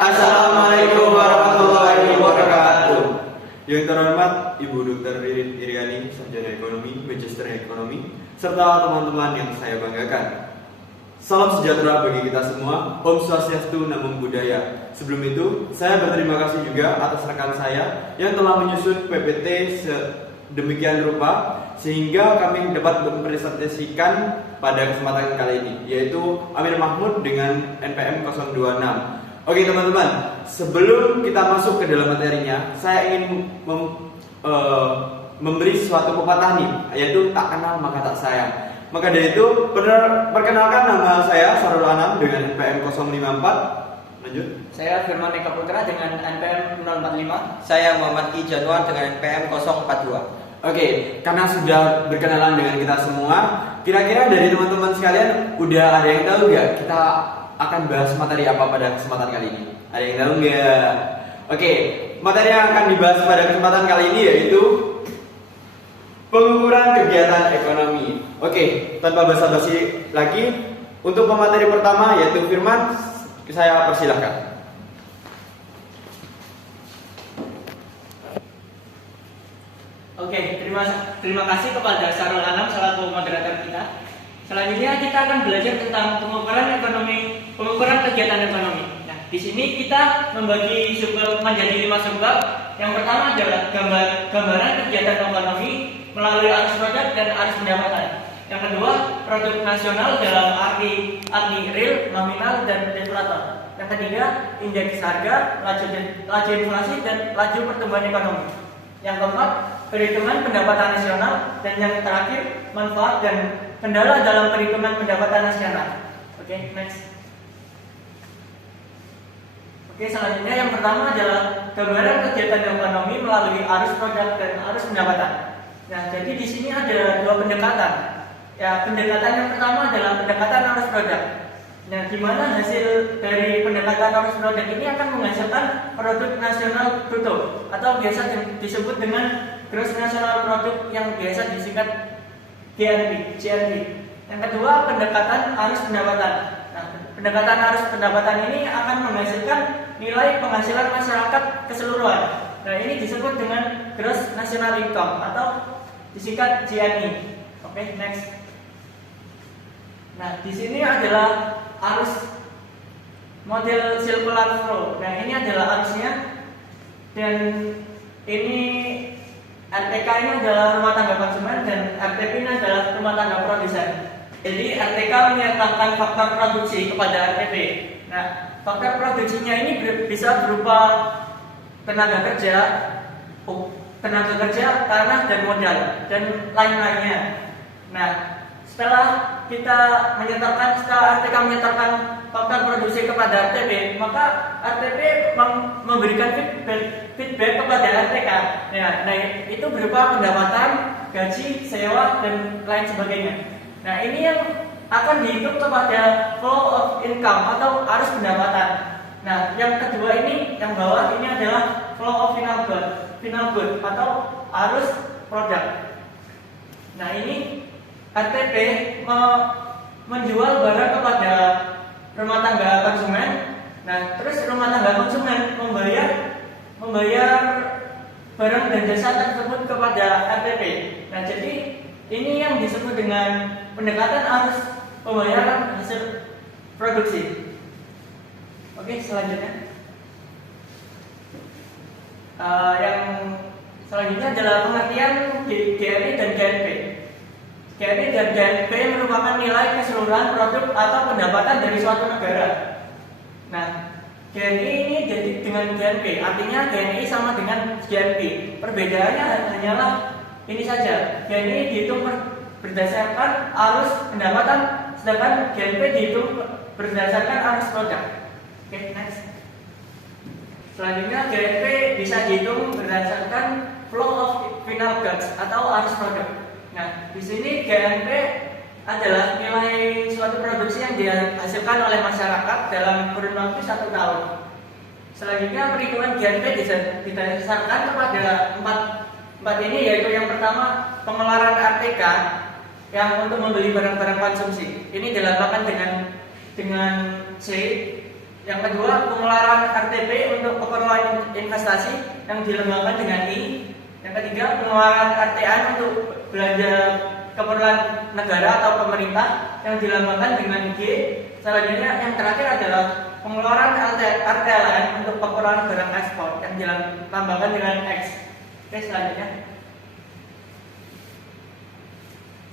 Assalamualaikum warahmatullahi wabarakatuh. Yang terhormat Ibu Dr. Ririn Iriani, Sarjana Ekonomi, Magister Ekonomi, serta teman-teman yang saya banggakan. Salam sejahtera bagi kita semua. Om Swastiastu, Namo Buddhaya. Sebelum itu, saya berterima kasih juga atas rekan saya yang telah menyusun PPT sedemikian rupa sehingga kami dapat mempresentasikan pada kesempatan kali ini, yaitu Amir Mahmud dengan NPM 026. Oke teman-teman, sebelum kita masuk ke dalam materinya, saya ingin memberi suatu pepatah nih, yaitu tak kenal maka tak sayang. Maka dari itu, perkenalkan nama saya Sarul Anam dengan NPM 054. Lanjut. Saya Firman Eka Putra dengan NPM 045. Saya Muhammad Ki Januar dengan NPM 042. Oke, karena sudah berkenalan dengan kita semua, kira-kira dari teman-teman sekalian udah ada yang tahu nggak kita akan bahas materi apa pada kesempatan kali ini? Ada yang tahu nggak? Oke, materi yang akan dibahas pada kesempatan kali ini yaitu pengukuran kegiatan ekonomi. Oke, tanpa basa-basi lagi, untuk pemateri pertama yaitu Firman, saya persilahkan. Oke, terima kasih kepada Sarul Anam selaku moderator kita. Selanjutnya kita akan belajar tentang pengukuran kegiatan ekonomi. Nah, di sini kita membagi subbab menjadi 5 subbab. Yang pertama adalah gambaran kegiatan ekonomi melalui arus produk dan arus pendapatan. Yang kedua, produk nasional dalam arti real, nominal, dan deflator. Yang ketiga, indeks harga, laju inflasi, dan laju pertumbuhan ekonomi. Yang keempat, perhitungan pendapatan nasional, dan yang terakhir, manfaat dan kendala dalam perhitungan pendapatan nasional. Oke, next. Oke, selanjutnya yang pertama adalah gambaran kegiatan ekonomi melalui arus produk dan arus pendapatan. Nah, jadi di sini ada dua pendekatan. Ya, pendekatan yang pertama adalah pendekatan arus produk. Nah, gimana hasil dari pendekatan arus produk ini akan menghasilkan produk nasional bruto atau biasa disebut dengan gross national product yang biasa disingkat GNP. Yang kedua, pendekatan arus pendapatan. Nah, pendekatan arus pendapatan ini akan menghasilkan nilai penghasilan masyarakat keseluruhan. Nah, ini disebut dengan gross national income atau disingkat GNI. Oke, next. Nah, di sini adalah arus model circular flow. Nah, ini adalah arusnya, dan ini RTK ini adalah rumah tangga konsumen dan RTP ini adalah rumah tangga produsen. Jadi RTK menyertakan faktor produksi kepada RTP. Nah, faktor produksinya ini bisa berupa tenaga kerja, tanah dan modal, dan lain-lainnya. Nah, setelah RTK menyertakan faktor produksi kepada RTP, maka RTP memberikan feedback kepada RTK. Nah, itu berupa pendapatan, gaji, sewa, dan lain sebagainya. Nah, ini yang akan dihitung kepada flow of income atau arus pendapatan. Nah, yang kedua ini, yang bawah ini adalah flow of final good atau arus produk. Nah, ini RTP menjual barang kepada rumah tangga konsumen. Nah, terus rumah tangga konsumen membayar barang dan jasa tersebut kepada RTP. Nah, jadi ini yang disebut dengan pendekatan arus pembayaran hasil produksi. Oke, selanjutnya. Yang selanjutnya adalah pengertian GNI dan GNP. GNI dan GNP merupakan nilai keseluruhan produk atau pendapatan dari suatu negara. Nah, GNI ini jadi dengan GNP, artinya GNI sama dengan GNP. Perbedaannya hanyalah ini saja. GNI dihitung berdasarkan arus pendapatan, sedangkan GNP dihitung berdasarkan arus produk. Oke, next. Selanjutnya GNP bisa dihitung berdasarkan flow of final goods atau arus produk. Nah, di sini GNP adalah nilai suatu produksi yang dihasilkan oleh masyarakat dalam kurun waktu 1 tahun. Selanjutnya perhitungan GNP didasarkan kepada empat ini, yaitu yang pertama pengeluaran RTK yang untuk membeli barang-barang konsumsi. Ini dilakukan dengan C. Yang kedua, pengeluaran RTP untuk keperluan investasi yang dilembagakan dengan I. Yang ketiga, pengeluaran RTN untuk belanja keperluan negara atau pemerintah yang dilambangkan dengan G. Selanjutnya yang terakhir adalah pengeluaran RTLN untuk keperluan barang ekspor yang dilambangkan dengan X. Oke, selanjutnya.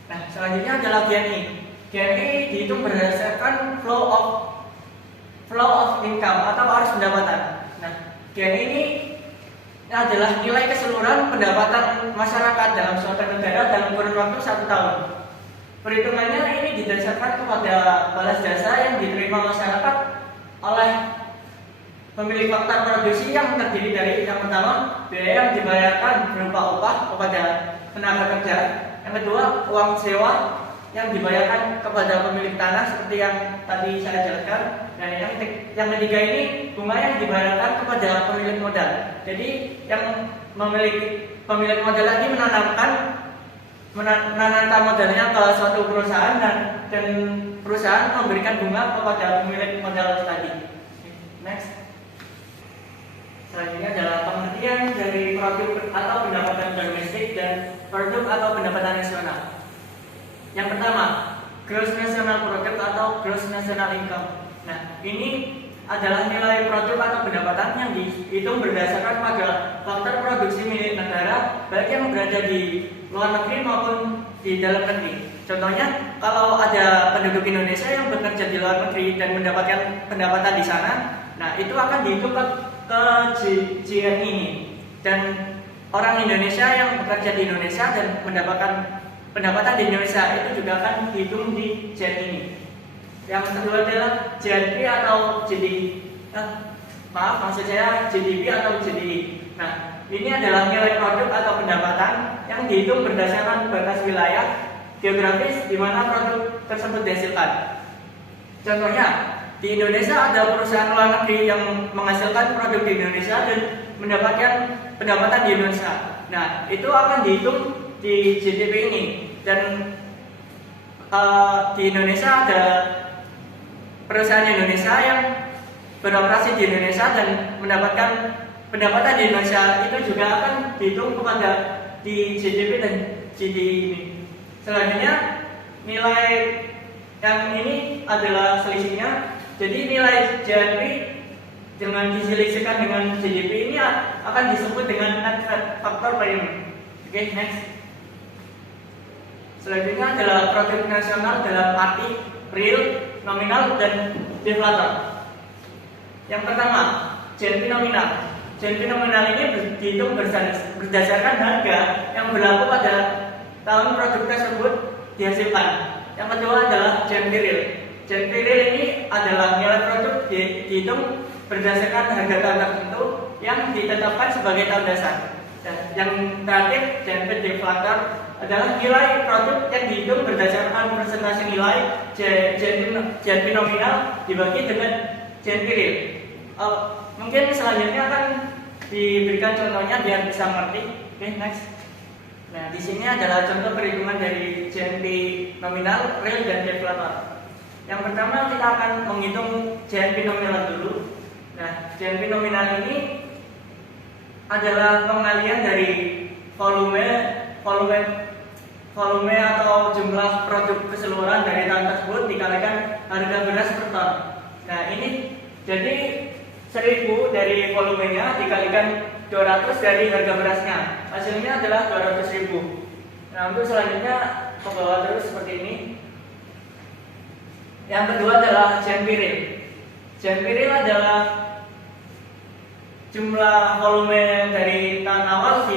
Nah, selanjutnya adalah GNI. GNI dihitung berdasarkan flow of income atau arus pendapatan. Nah, GNI ini adalah nilai keseluruhan pendapatan masyarakat dalam suatu negara dalam kurun waktu 1 tahun. Perhitungannya ini didasarkan kepada balas jasa yang diterima masyarakat oleh pemilik faktor produksi yang terdiri dari yang pertama, biaya yang dibayarkan berupa upah kepada tenaga kerja. Yang kedua, uang sewa yang dibayarkan kepada pemilik tanah seperti yang tadi saya jelaskan. Dan yang ketiga ini bunga yang dibayarkan kepada pemilik modal. Jadi yang pemilik modal lagi menanamkan modalnya ke suatu perusahaan dan perusahaan memberikan bunga kepada pemilik modal tadi. Next. Selanjutnya adalah pengertian dari produk atau pendapatan domestik dan produk atau pendapatan nasional. Yang pertama, gross national product atau gross national income. Nah, ini adalah nilai produk atau pendapatan yang dihitung berdasarkan pada faktor produksi milik negara, baik yang berada di luar negeri maupun di dalam negeri. Contohnya, kalau ada penduduk Indonesia yang bekerja di luar negeri dan mendapatkan pendapatan di sana, nah itu akan dihitung ke GNI ini. Dan orang Indonesia yang bekerja di Indonesia dan mendapatkan pendapatan di Indonesia itu juga akan dihitung di GNI ini. Yang kedua adalah GDP atau GDP atau GDI. Nah, ini adalah nilai produk atau pendapatan yang dihitung berdasarkan batas wilayah geografis di mana produk tersebut dihasilkan. Contohnya, di Indonesia ada perusahaan luar negeri yang menghasilkan produk di Indonesia dan mendapatkan pendapatan di Indonesia. Nah, itu akan dihitung di GDP ini. Dan di Indonesia ada perusahaan Indonesia yang beroperasi di Indonesia dan mendapatkan pendapatan di Indonesia, itu juga akan dihitung kepada di GDP dan GDI ini. Selanjutnya, nilai yang ini adalah selisihnya. Jadi nilai GNP dengan diselisihkan dengan GDP ini akan disebut dengan net factor per unit. Oke, next. Selanjutnya adalah produk nasional dalam arti real, nominal, dan deflator. Yang pertama, GNP nominal. GNP nominal ini dihitung berdasarkan harga yang berlaku pada tahun produk tersebut dihasilkan. Yang kedua adalah GNP real. GNP real ini adalah nilai produk dihitung berdasarkan harga tahun tertentu yang ditetapkan sebagai tahun dasar. Dan yang terakhir, GNP deflator adalah nilai produk yang dihitung berdasarkan persentase nilai GNP nominal dibagi dengan GNP real. Mungkin selanjutnya akan diberikan contohnya biar bisa mengerti. Oke, next. Nah, di sini adalah contoh perhitungan dari GNP nominal, real, dan deflator. Yang pertama kita akan menghitung GNP nominal dulu. Nah, GNP nominal ini adalah pengalian dari volume atau jumlah produk keseluruhan dari tahun tersebut dikalikan harga beras per ton. Nah, ini jadi 1000 dari volumenya dikalikan 200 dari harga berasnya. Hasilnya adalah 200.000. Nah, untuk selanjutnya ke bawah terus seperti ini. Yang kedua adalah GNP real. GNP real adalah jumlah volume dari tahun awal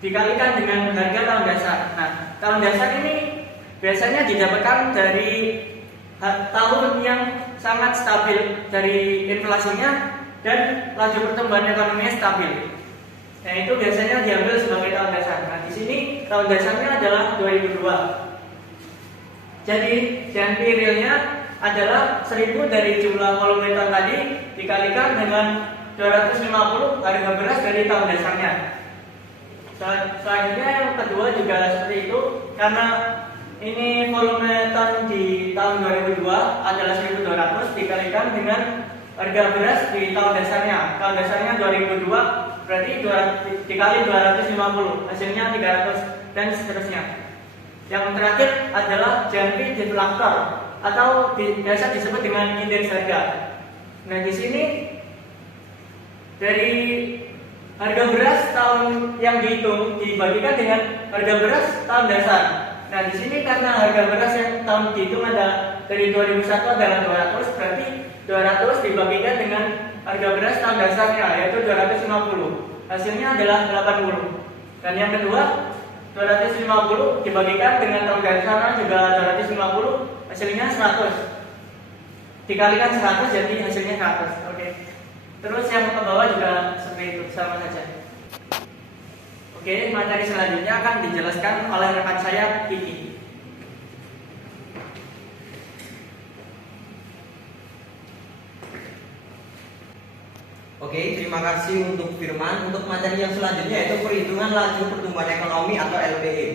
dikalikan dengan harga tahun dasar. Nah, tahun dasar ini biasanya didapatkan dari tahun yang sangat stabil dari inflasinya dan laju pertumbuhan ekonominya stabil. Nah, itu biasanya diambil sebagai tahun dasar. Nah, di sini tahun dasarnya adalah 2002. Jadi GNP realnya adalah 1000 dari jumlah volume tahun tadi dikalikan dengan 250 harga beras dari tahun dasarnya. Selanjutnya yang kedua juga seperti itu, karena ini volume ton di tahun 2002 adalah 1200 dikalikan dengan harga beras di tahun dasarnya. Tahun dasarnya 2002, berarti 200, dikali 250, hasilnya 300 dan seterusnya. Yang terakhir adalah GNP deflator atau biasa disebut dengan indeks harga. Nah, di sini dari harga beras tahun yang dihitung dibagikan dengan harga beras tahun dasar. Nah, di sini karena harga beras yang tahun dihitung ada dari 2001 adalah 200, berarti 200 dibagikan dengan harga beras tahun dasarnya yaitu 250. Hasilnya adalah 80. Dan yang kedua, 250 dibagikan dengan tahun dasarnya juga 250, hasilnya 100. Dikalikan 100 jadi hasilnya 100. Oke. Terus yang ke bawah juga seperti itu, sama saja. Oke, materi selanjutnya akan dijelaskan oleh rekan saya, Kiki. Oke, terima kasih untuk Firman. Untuk materi yang selanjutnya yaitu perhitungan laju pertumbuhan ekonomi atau LPE.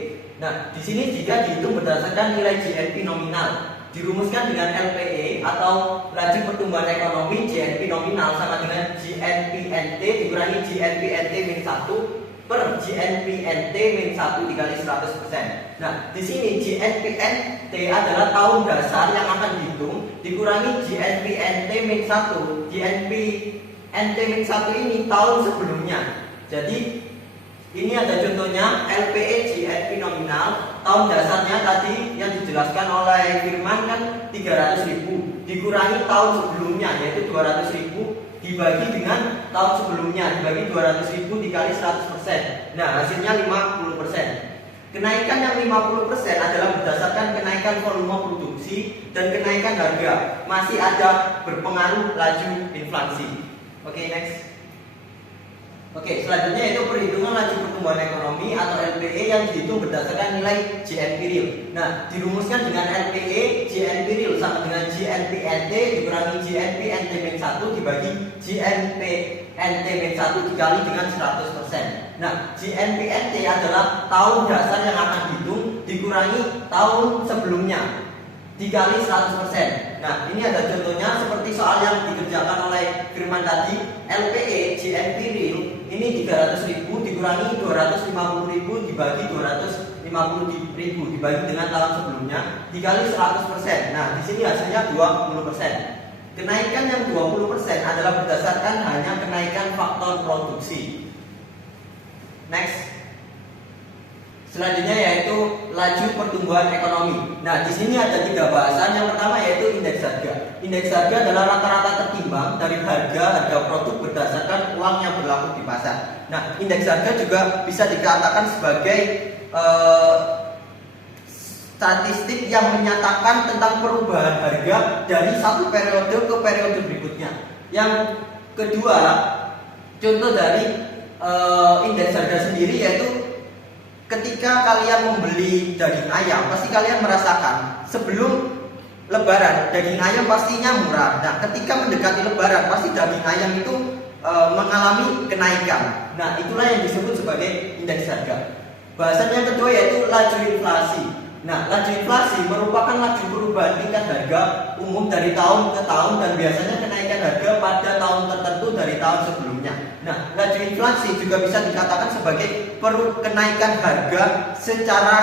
Nah, di sini jika dihitung berdasarkan nilai GNP nominal, dirumuskan dengan LPE atau laju pertumbuhan ekonomi GNP nominal sama dengan GNP NT dikurangi GNP NT min 1 per GNP NT min 1 dikali 100%. Nah, di sini GNP NT adalah tahun dasar yang akan dihitung dikurangi GNP NT min 1. GNP NT min 1 ini tahun sebelumnya. Jadi ini ada contohnya LPE GNP nominal tahun dasarnya tadi yang dijelaskan oleh Firman kan 300.000 dikurangi tahun sebelumnya yaitu 200.000 dibagi dengan tahun sebelumnya dibagi 200.000 dikali 100%. Nah, hasilnya 50%. Kenaikan yang 50% adalah berdasarkan kenaikan volume produksi dan kenaikan harga. Masih ada berpengaruh laju inflasi. Oke, next. Oke, selanjutnya itu perhitungan laju pertumbuhan ekonomi atau LPE yang dihitung berdasarkan nilai GNP real. Nah, dirumuskan dengan LPE GNP real sama dengan GNP NT dikurangi GNP NT min 1 dibagi GNP NT min 1 dikali dengan 100%. Nah, GNP NT adalah tahun dasar yang akan dihitung dikurangi tahun sebelumnya dikali 100%. Nah, ini ada contohnya seperti soal yang dikerjakan oleh Firman tadi. LPE GNP real ini 300.000 dikurangi 250.000 dibagi 250.000 dibagi dengan tahun sebelumnya dikali 100%. Nah, di sini hasilnya 20%. Kenaikan yang 20% adalah berdasarkan hanya kenaikan faktor produksi. Next. Selanjutnya yaitu laju pertumbuhan ekonomi. Nah, di sini ada 3 bahasan. Yang pertama yaitu indeks harga. Indeks harga adalah rata-rata tertimbang dari harga produk berdasarkan uang yang berlaku di pasar. Nah, indeks harga juga bisa dikatakan sebagai statistik yang menyatakan tentang perubahan harga dari satu periode ke periode berikutnya. Yang kedua, contoh dari indeks harga sendiri yaitu ketika kalian membeli daging ayam, pasti kalian merasakan sebelum Lebaran daging ayam pastinya murah. Nah, ketika mendekati Lebaran, pasti daging ayam itu mengalami kenaikan. Nah, itulah yang disebut sebagai indeks harga. Bahasan yang kedua yaitu laju inflasi. Nah, laju inflasi merupakan laju perubahan tingkat harga umum dari tahun ke tahun dan biasanya kenaikan harga pada tahun tertentu dari tahun sebelumnya. Nah, laju inflasi juga bisa dikatakan sebagai kenaikan harga secara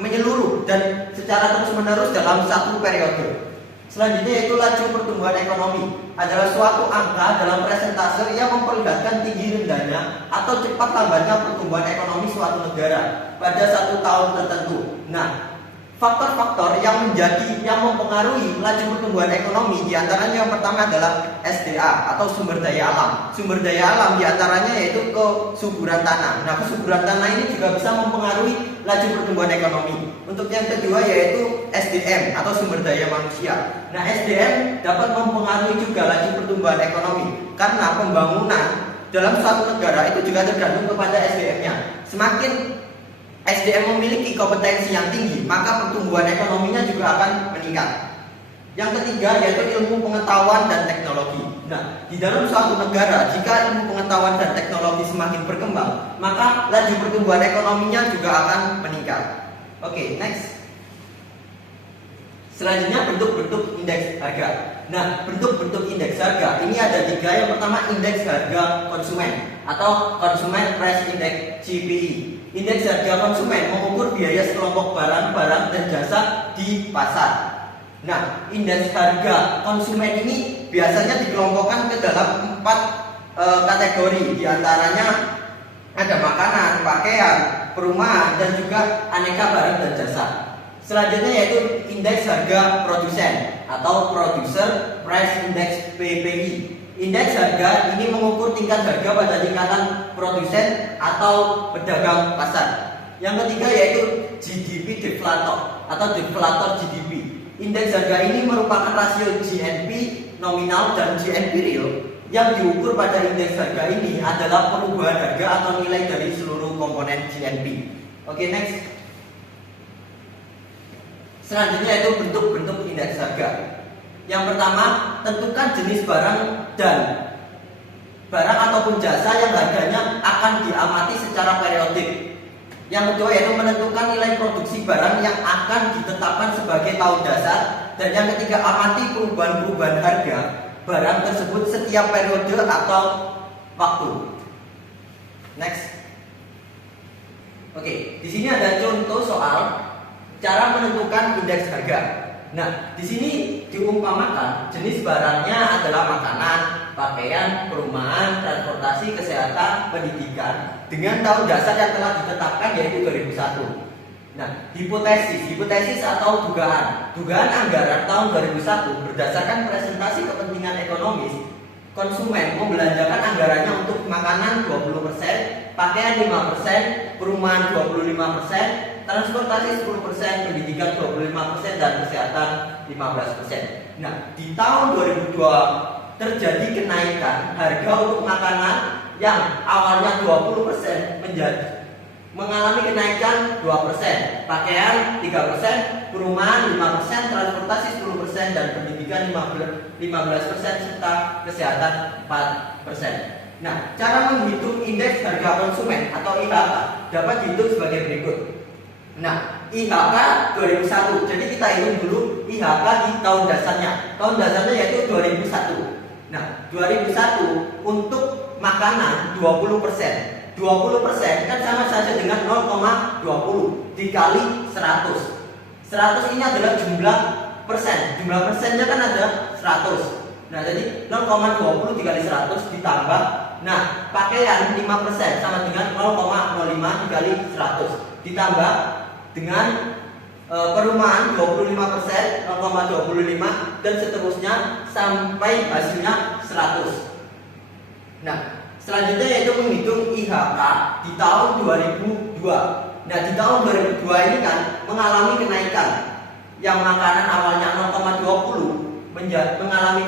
menyeluruh dan secara terus-menerus dalam satu periode. Selanjutnya yaitu laju pertumbuhan ekonomi adalah suatu angka dalam persentase yang memperlihatkan tinggi rendahnya atau cepat lambatnya pertumbuhan ekonomi suatu negara pada satu tahun tertentu. Nah, faktor-faktor yang mempengaruhi laju pertumbuhan ekonomi diantaranya yang pertama adalah SDA atau sumber daya alam. Sumber daya alam diantaranya yaitu kesuburan tanah. Nah, kesuburan tanah ini juga bisa mempengaruhi laju pertumbuhan ekonomi. Untuk yang kedua yaitu SDM atau sumber daya manusia. Nah, SDM dapat mempengaruhi juga laju pertumbuhan ekonomi karena pembangunan dalam suatu negara itu juga tergantung kepada SDM-nya. Semakin SDM memiliki kompetensi yang tinggi, maka pertumbuhan ekonominya juga akan meningkat. Yang ketiga yaitu ilmu pengetahuan dan teknologi. Nah, di dalam suatu negara, jika ilmu pengetahuan dan teknologi semakin berkembang, maka laju pertumbuhan ekonominya juga akan meningkat. Oke, next. Selanjutnya bentuk-bentuk indeks harga. Nah, bentuk-bentuk indeks harga ini ada 3. Yang pertama indeks harga konsumen atau Consumer Price Index CPI. Indeks harga konsumen mengukur biaya sekelompok barang-barang dan jasa di pasar. Nah, indeks harga konsumen ini biasanya dikelompokkan ke dalam 4 kategori. Di antaranya ada makanan, pakaian, perumahan, dan juga aneka barang dan jasa. Selanjutnya yaitu indeks harga produsen atau Producer Price Index PPI. Indeks harga ini mengukur tingkat harga pada tingkatan produsen atau pedagang pasar. Yang ketiga yaitu GDP deflator atau deflator GDP. Indeks harga ini merupakan rasio GNP nominal dan GNP real. Yang diukur pada indeks harga ini adalah perubahan harga atau nilai dari seluruh komponen GNP. Oke, next. Selanjutnya itu bentuk-bentuk indeks harga. Yang pertama, tentukan jenis barang dan barang ataupun jasa yang harganya akan diamati secara periodik. Yang kedua yaitu menentukan nilai produksi barang yang akan ditetapkan sebagai tahun dasar. Dan yang ketiga, amati perubahan-perubahan harga barang tersebut setiap periode atau waktu. Next. Oke, di sini ada contoh soal cara menentukan indeks harga. Nah, di sini diumpamakan jenis barangnya adalah makanan, pakaian, perumahan, transportasi, kesehatan, pendidikan dengan tahun dasar yang telah ditetapkan yaitu 2001. Nah, hipotesis atau dugaan anggaran tahun 2001 berdasarkan presentasi kepentingan ekonomis, konsumen membelanjakan anggarannya untuk makanan 20%, pakaian 5%, perumahan 25%, transportasi 10%, pendidikan 25%, dan kesehatan 15%. Nah, di tahun 2002 terjadi kenaikan harga untuk makanan yang awalnya 20% mengalami kenaikan 2%, pakaian 3%, perumahan 5%, transportasi 10%, dan pendidikan 15%, serta kesehatan 4%. Nah, cara menghitung indeks harga konsumen atau IHK dapat dihitung sebagai berikut. Nah, IHK 2001. Jadi kita hitung dulu IHK di tahun dasarnya. Tahun dasarnya yaitu 2001. Nah, 2001 untuk makanan 20%. 20% kan sama saja dengan 0,20 dikali 100. 100 ini adalah jumlah persen. Jumlah persennya kan ada 100. Nah, jadi 0,20 dikali 100 ditambah. Nah, pakaian 5% sama dengan 0,05 dikali 100 ditambah dengan perumahan 25%, 0,25, dan seterusnya sampai hasilnya 100. Nah, selanjutnya yaitu menghitung IHK di tahun 2002. Nah, di tahun 2002 ini kan mengalami kenaikan. Yang makanan awalnya 0,20 mengalami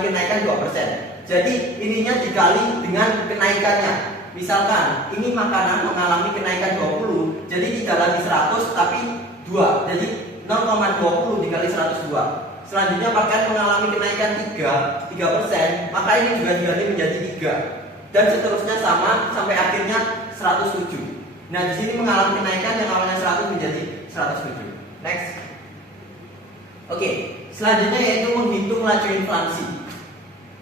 kenaikan 2%. Jadi ininya dikali dengan kenaikannya. Misalkan ini makanan mengalami kenaikan 20, jadi tidak lagi 100 tapi 2. Jadi 0,20 dikali 102. Selanjutnya pakaian mengalami kenaikan 3%, maka ini juga diganti menjadi 3. Dan seterusnya sama sampai akhirnya 107. Nah, di sini mengalami kenaikan yang awalnya 100 menjadi 107. Next. Oke, selanjutnya yaitu menghitung laju inflasi.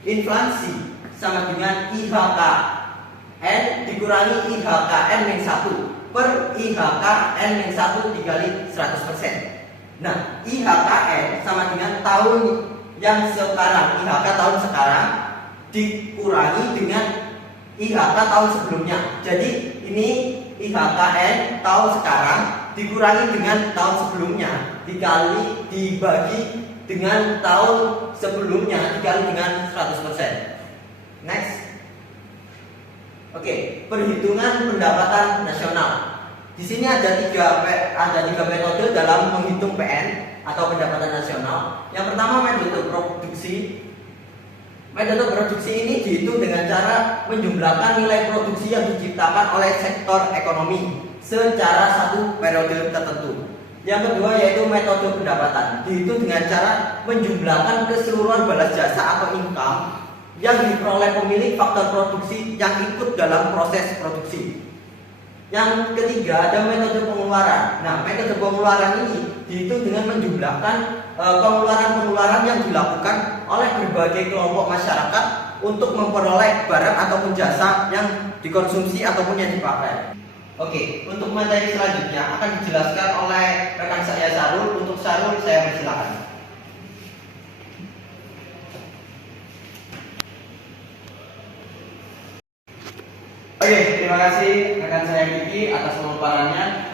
Inflasi sama dengan IHK N dikurangi IHK N-1 per IHK N-1 dikali 100%. Nah, IHKN sama dengan tahun yang sekarang, IHK tahun sekarang dikurangi dengan IHK tahun sebelumnya. Jadi ini IHKN tahun sekarang dikurangi dengan tahun sebelumnya dibagi dengan tahun sebelumnya dikali dengan 100%. Next. Oke, perhitungan pendapatan nasional. Di sini ada tiga metode dalam menghitung PN atau pendapatan nasional. Yang pertama metode produksi. Metode produksi ini dihitung dengan cara menjumlahkan nilai produksi yang diciptakan oleh sektor ekonomi secara satu periode tertentu. Yang kedua yaitu metode pendapatan, dihitung dengan cara menjumlahkan keseluruhan balas jasa atau income yang diperoleh pemilik faktor produksi yang ikut dalam proses produksi. Yang ketiga ada metode pengeluaran. Nah, metode pengeluaran ini dihitung dengan menjumlahkan pengeluaran-pengeluaran yang dilakukan oleh berbagai kelompok masyarakat untuk memperoleh barang ataupun jasa yang dikonsumsi ataupun yang dipakai. Oke, untuk materi selanjutnya akan dijelaskan oleh rekan saya Sarul. Untuk Sarul saya persilakan. Oke, terima kasih rekan saya Vicky atas pemaparannya.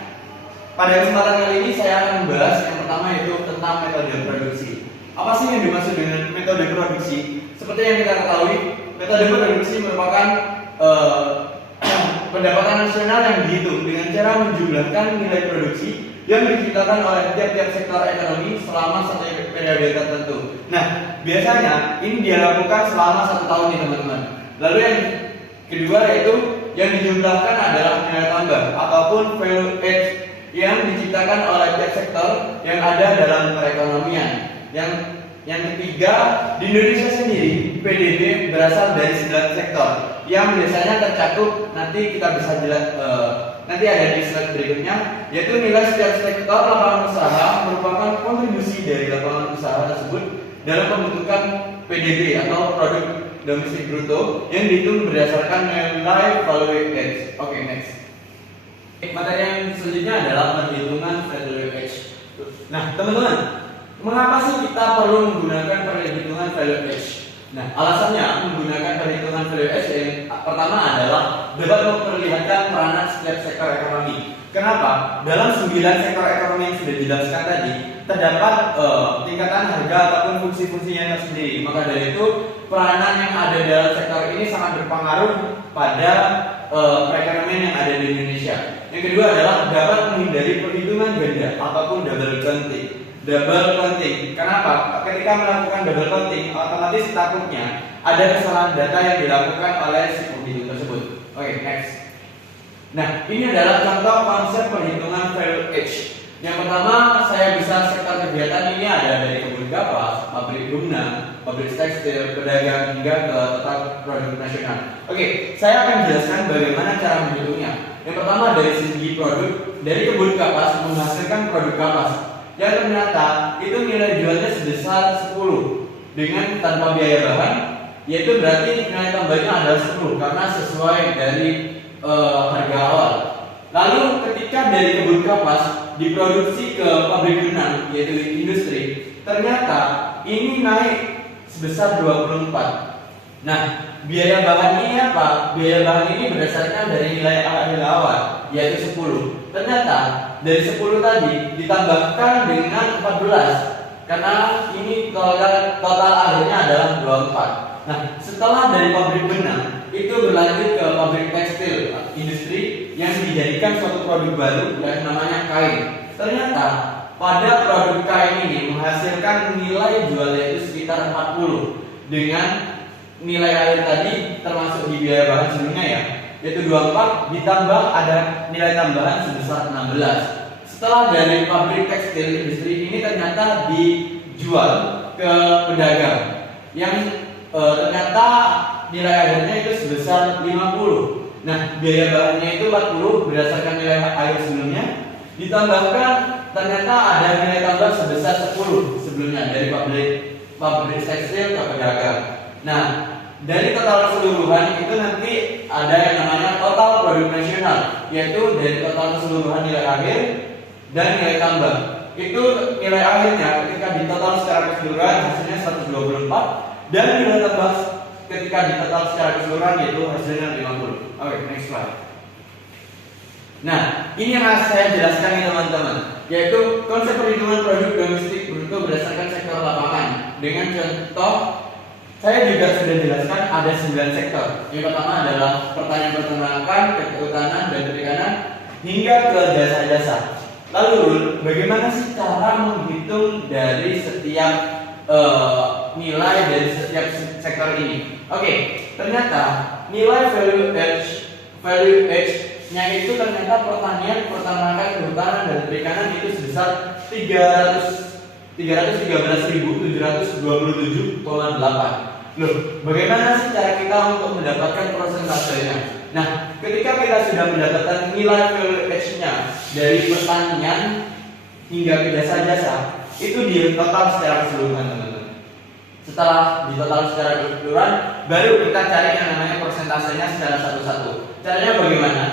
Pada kesempatan kali ini saya akan membahas yang pertama yaitu tentang metode produksi. Apa sih yang dimaksud dengan metode produksi? Seperti yang kita ketahui, metode produksi merupakan pendapatan nasional yang dihitung dengan cara menjumlahkan nilai produksi yang diciptakan oleh tiap-tiap sektor ekonomi selama satu periode tertentu. Nah, biasanya ini dia lakukan selama 1 tahun nih teman-teman. Lalu yang kedua yaitu yang dijumlahkan adalah nilai tambah ataupun value add yang diciptakan oleh tiap sektor yang ada dalam perekonomian. Yang ketiga, di Indonesia sendiri PDB berasal dari 9 sektor yang biasanya tercakup, nanti kita bisa jelas nanti ada di slide berikutnya, yaitu nilai setiap sektor lapangan usaha merupakan kontribusi dari lapangan usaha tersebut dalam pembentukan PDB atau produk domestik bruto yang dihitung berdasarkan nilai value add. Oke, next. Materi yang selanjutnya adalah perhitungan value add. Nah, teman-teman, mengapa sih kita perlu menggunakan perhitungan value add? Nah, alasannya menggunakan perhitungan value add yang pertama adalah dapat memperlihatkan peranan setiap sektor ekonomi. Kenapa? Dalam 9 sektor ekonomi yang sudah dijelaskan tadi terdapat tingkatan harga ataupun fungsi-fungsinya tersendiri. Maka dari itu peranan yang ada dalam sektor ini sangat berpengaruh pada perekonomian yang ada di Indonesia. Yang kedua adalah dapat menghindari perhitungan ganda ataupun double counting. Double counting. Kenapa? Ketika melakukan double counting, otomatis takutnya ada kesalahan data yang dilakukan oleh si penghitung tersebut. Oke, next. Nah, ini adalah contoh konsep perhitungan value add. Yang pertama, saya bisa sektor kegiatan ini ada dari kebun kapas, pabrik gumna, pabrik tekstil, pedagang hingga ke total produk nasional. Oke, saya akan jelaskan bagaimana cara menghitungnya. Yang pertama dari segi produk, dari kebun kapas menghasilkan produk kapas yang ternyata itu nilai jualnya sebesar 10 dengan tanpa biaya bahan, yaitu berarti nilai tambahnya adalah 10 karena sesuai dari harga awal. Lalu ketika dari kebun kapas diproduksi ke pabrik benang yaitu industri, ternyata ini naik sebesar 24. Nah, biaya bahan ini apa? Biaya bahan ini berdasarkan dari nilai harga awal yaitu 10. Ternyata dari 10 tadi ditambahkan dengan 14 karena ini total akhirnya adalah 24. Nah, setelah dari pabrik benang itu berlanjut ke pabrik tekstil industri yang dijadikan suatu produk baru yang namanya kain. Ternyata pada produk kain ini menghasilkan nilai jualnya itu sekitar 40 dengan nilai akhir tadi termasuk di biaya bahan sebelumnya ya, yaitu 24 ditambah ada nilai tambahan sebesar 16. Setelah dari pabrik tekstil industri ini ternyata dijual ke pedagang yang ternyata nilai akhirnya itu sebesar 50. Nah, biaya bahannya itu 40 berdasarkan nilai akhir sebelumnya, ditambahkan ternyata ada nilai tambah sebesar 10 sebelumnya dari pabrik tekstil ke pedagang. Nah, dari total keseluruhan itu nanti ada yang namanya total produk nasional, yaitu dari total keseluruhan nilai akhir dan nilai tambah. Itu nilai akhirnya ketika ditotal secara keseluruhan hasilnya 124 dan nilai tambah ketika ditotal secara keseluruhan yaitu hasilnya 50. Oke, next slide. Nah, ini yang saya jelaskan nih teman-teman, yaitu konsep perhitungan produk domestik bruto berdasarkan sektor lapangan. Dengan contoh, saya juga sudah jelaskan ada 9 sektor. Yang pertama adalah pertanian peternakan, kehutanan dan perikanan hingga ke jasa-jasa. Lalu, bagaimana sih cara menghitung dari setiap nilai dari setiap sektor ini? Oke, ternyata nilai value add-nya itu ternyata pertanian, peternakan, kehutanan dan perikanan itu sebesar 313.727,8. Loh, bagaimana sih cara kita untuk mendapatkan persentasenya? Nah, ketika kita sudah mendapatkan nilai value add-nya dari pertanian, hingga ke jasa-jasa itu di total secara keseluruhan teman-teman. Setelah di total secara keseluruhan, baru kita cari yang namanya persentasenya secara satu-satu. Caranya bagaimana?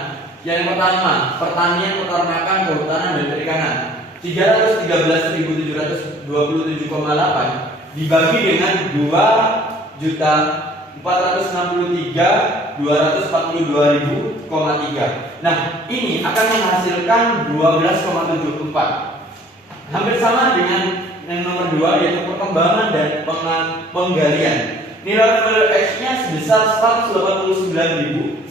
Yang pertama, pertanian, peternakan, kehutanan, dan perikanan. 313.727,8 dibagi dengan 2.463.242.000,3. Nah, ini akan menghasilkan 12,74. Hampir sama dengan yang nomor 2, yaitu perkembangan dan penggalian. Nilai value X-nya sebesar 189.179,2.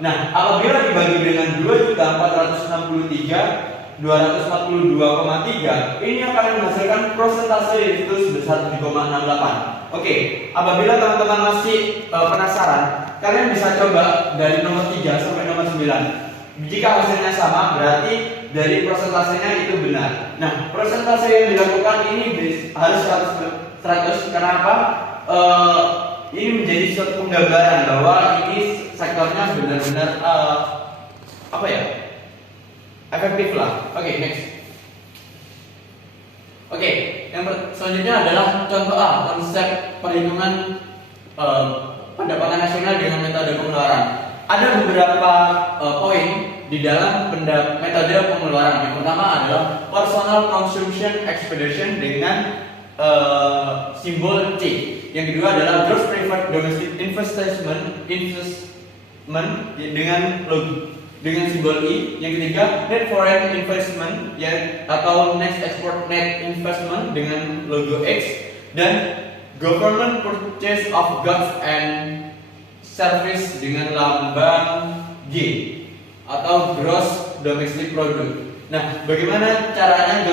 Nah, apabila dibagi dengan 2.463.242,3, ini akan menghasilkan persentase yaitu sebesar 7,68. Oke, apabila teman-teman masih penasaran, kalian bisa coba dari nomor 3 sampai nomor 9. Jika hasilnya sama, berarti dari persentasenya itu benar. Nah, persentase yang dilakukan ini harus 100. Kenapa? Ini menjadi suatu penggambaran bahwa ini sektornya benar-benar efektif lah. Oke, next. Oke, yang selanjutnya adalah contoh A, konsep perhitungan pendapatan nasional dengan metode pengeluaran. Ada beberapa poin di dalam metode pengeluaran. Yang pertama adalah personal consumption expedition dengan simbol C. Yang kedua adalah gross private domestic investment dengan simbol I. Yang ketiga, net foreign investment atau next export net investment dengan logo X, dan government purchase of goods and service dengan lambang G atau gross domestic product. Nah, bagaimana caranya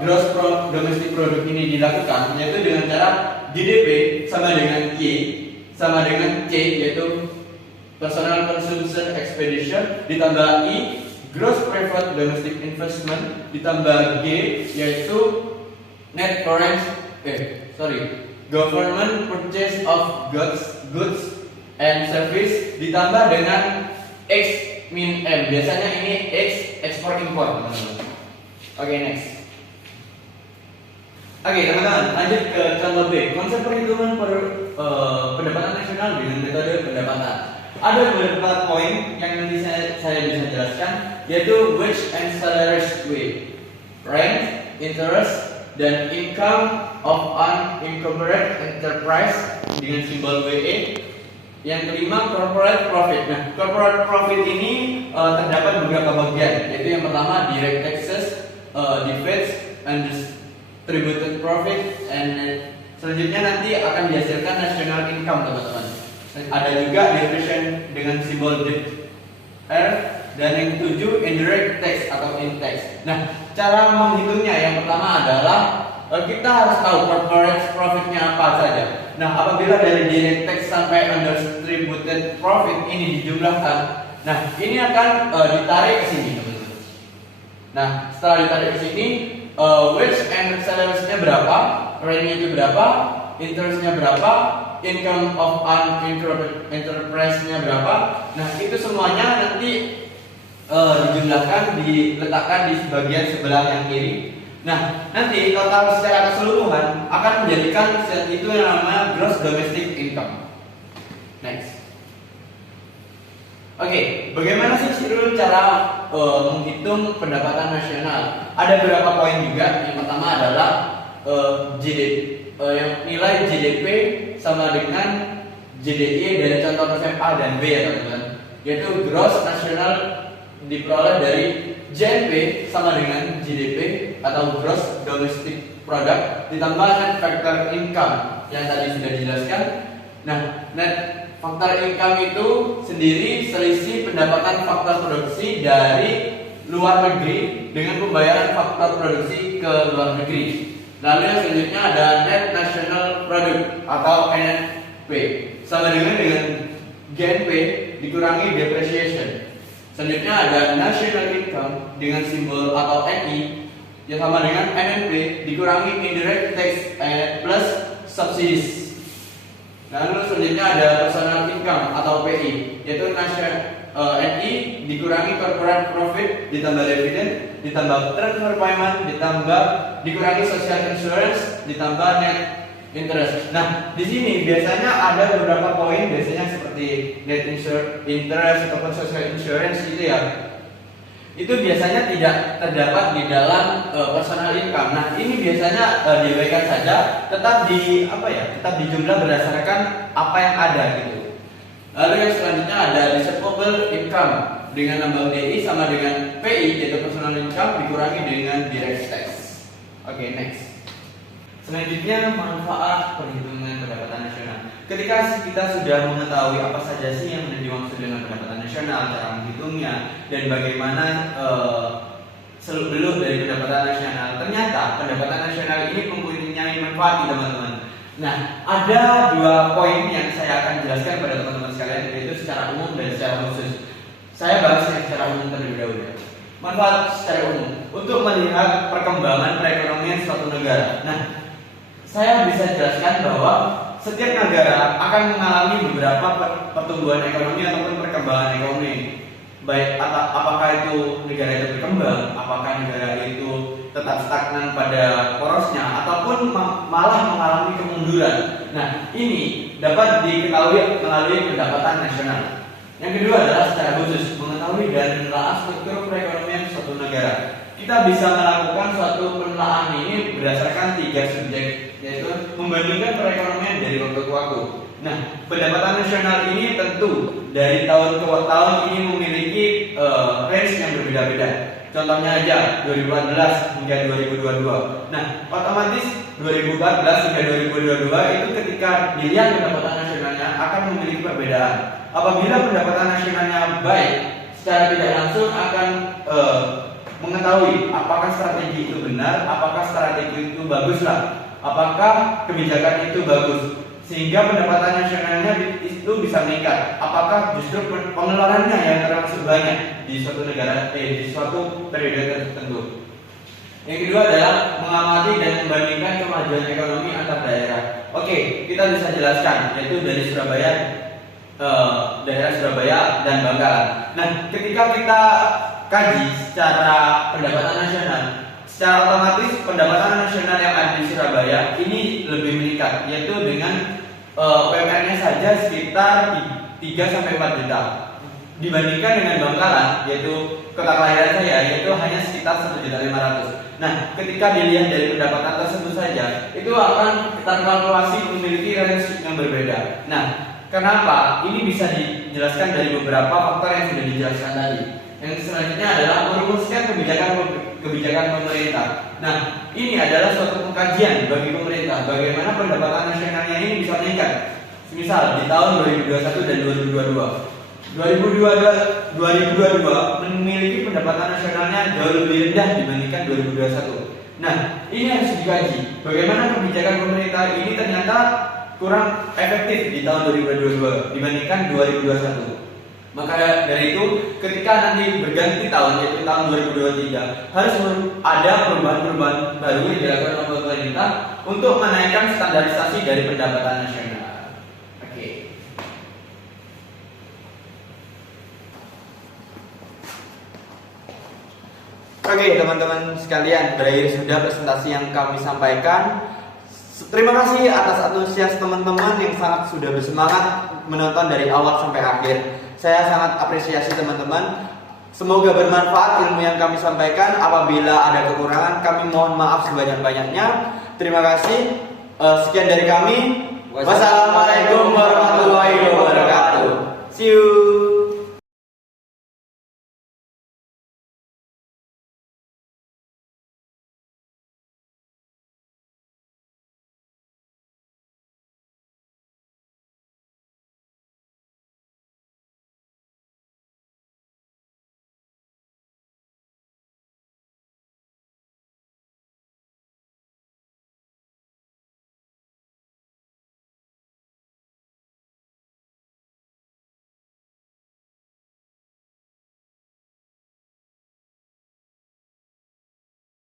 gross domestic product ini dilakukan? Yaitu dengan cara GDP sama dengan Y sama dengan C, yaitu personal consumption expedition, ditambah I, gross private domestic investment, ditambah G, yaitu net foreign government purchase of goods and service, ditambah dengan X min M. Biasanya ini X ekspor impor, teman-teman. Oke, next. Oke, teman-teman, lanjut ke contoh B. Konsep perhitungan pendapatan nasional dengan metode pendapatan. Ada beberapa poin yang nanti saya bisa jelaskan, yaitu wage and salaries rate, rent, interest, dan income of unincorporated enterprise dengan simbol WE. Yang kelima, corporate profit. Nah, corporate profit ini terdapat beberapa bagian, yaitu yang pertama direct taxes, deferred and distributed profit, and selanjutnya nanti akan dihasilkan national income, teman-teman. Ada juga division dengan simbol DR, dan yang ketujuh indirect tax atau in-tax. Nah, cara menghitungnya yang pertama adalah kita harus tahu corporate profitnya apa saja. Nah, apabila dari direct tax sampai undistributed profit ini dijumlahkan, nah ini akan ditarik ke sini, teman-teman. Nah, setelah ditarik ke sini, wage and salaries-nya berapa, rent-nya itu berapa, interest-nya berapa, income of unincorporated enterprise-nya berapa. Nah, itu semuanya nanti dijumlahkan, diletakkan di bagian sebelah yang kiri. Nah, nanti total secara keseluruhan akan menjadikan set itu yang namanya gross domestic income. Next. Oke, bagaimana sih cara menghitung pendapatan nasional? Ada beberapa poin juga. Yang pertama adalah nilai GDP sama dengan GDI dari contoh konsep A dan B ya teman-teman. Yaitu gross nasional diperoleh dari GNP sama dengan GDP atau gross domestic product ditambah net factor income yang tadi sudah dijelaskan. Nah, net faktor income itu sendiri selisih pendapatan faktor produksi dari luar negeri dengan pembayaran faktor produksi ke luar negeri. Lalu yang selanjutnya ada net national product atau NNP sama dengan GNP dikurangi depreciation. Selanjutnya ada national income dengan simbol atau NI yang sama dengan NNP dikurangi indirect tax plus subsidies. Lalu selanjutnya ada personal income atau PI, yaitu NI dikurangi corporate profit ditambah dividend ditambah transfer payment ditambah dikurangi social insurance ditambah net interest. Nah, di sini biasanya ada beberapa poin biasanya seperti net interest ataupun social insurance gitu ya. Itu biasanya tidak terdapat di dalam personal income. Nah, ini biasanya diabaikan saja, tetap tetap dijumlah berdasarkan apa yang ada gitu. Lalu yang selanjutnya ada disposable income dengan lambang DI sama dengan PI yaitu personal income dikurangi dengan direct tax. Oke, next. Selanjutnya manfaat perhitungan pendapatan nasional. Ketika kita sudah mengetahui apa saja sih yang dimaksud dengan pendapatan nasional, cara menghitungnya dan bagaimana seluk-beluk dari pendapatan nasional, ternyata pendapatan nasional ini mempunyai manfaat teman-teman. Nah, ada dua poin yang saya akan jelaskan pada teman-teman sekalian, yaitu secara umum dan secara khusus. Saya bahas yang secara umum terlebih dahulu. Manfaat secara umum untuk melihat perkembangan perekonomian suatu negara. Nah, saya bisa jelaskan bahwa setiap negara akan mengalami beberapa pertumbuhan ekonomi ataupun perkembangan ekonomi. Baik apakah itu negara itu berkembang, apakah negara itu tetap stagnan pada porosnya ataupun malah mengalami kemunduran. Nah, ini dapat diketahui melalui pendapatan nasional. Yang kedua adalah secara khusus mengetahui dan menelaah struktur perekonomian suatu negara. Kita bisa melakukan suatu penelaahan ini berdasarkan 3 subjek, yaitu membandingkan perekonomian dari waktu ke waktu. Nah, pendapatan nasional ini tentu dari tahun ke tahun ini memiliki range yang berbeda-beda. Contohnya aja 2014 hingga 2022. Nah, otomatis 2014 hingga 2022 itu ketika dilihat pendapatan nasionalnya akan memiliki perbedaan. Apabila pendapatan nasionalnya baik, secara tidak langsung akan mengetahui apakah strategi itu benar, apakah strategi itu baguslah, apakah kebijakan itu bagus, sehingga pendapatan nasionalnya itu bisa meningkat. Apakah justru pengeluarannya yang terlalu banyak di suatu negara, di suatu periode tertentu. Yang kedua adalah mengamati dan membandingkan kemajuan ekonomi antar daerah. Oke, kita bisa jelaskan, yaitu dari Surabaya, daerah Surabaya dan Bangkalan. Nah, ketika kita kaji secara pendapatan nasional, secara otomatis pendapatan nasional yang ada di Surabaya ini lebih meningkat, yaitu dengan UMR-nya saja sekitar 3-4 juta dibandingkan dengan Bangkalan, yaitu kota kelahiran saya, yaitu hanya sekitar 1.500.000. Nah, ketika dilihat dari pendapatan tersebut saja, itu akan kita kalkulasi memiliki range yang berbeda. Nah, kenapa? Ini bisa dijelaskan dari beberapa faktor yang sudah dijelaskan tadi. Yang selanjutnya adalah merumuskan kebijakan pemerintah. Nah, ini adalah suatu pengkajian bagi pemerintah bagaimana pendapatan nasionalnya ini bisa meningkat. Misal di tahun 2021 dan 2022 memiliki pendapatan nasionalnya jauh lebih rendah dibandingkan 2021. Nah, ini harus dikaji bagaimana kebijakan pemerintah ini ternyata kurang efektif di tahun 2022 dibandingkan 2021. Maka dari itu, ketika nanti berganti tahun, yaitu tahun 2023, harus ada perubahan-perubahan baru yang dilakukan oleh pemerintah untuk menaikkan standarisasi dari pendapatan nasional. Oke. Oke, teman-teman sekalian, berakhir sudah presentasi yang kami sampaikan. Terima kasih atas antusias teman-teman yang sangat sudah bersemangat menonton dari awal sampai akhir. Saya sangat apresiasi teman-teman. Semoga bermanfaat ilmu yang kami sampaikan. Apabila ada kekurangan, kami mohon maaf sebanyak-banyaknya. Terima kasih. Sekian dari kami. Wassalamualaikum warahmatullahi wabarakatuh. See you.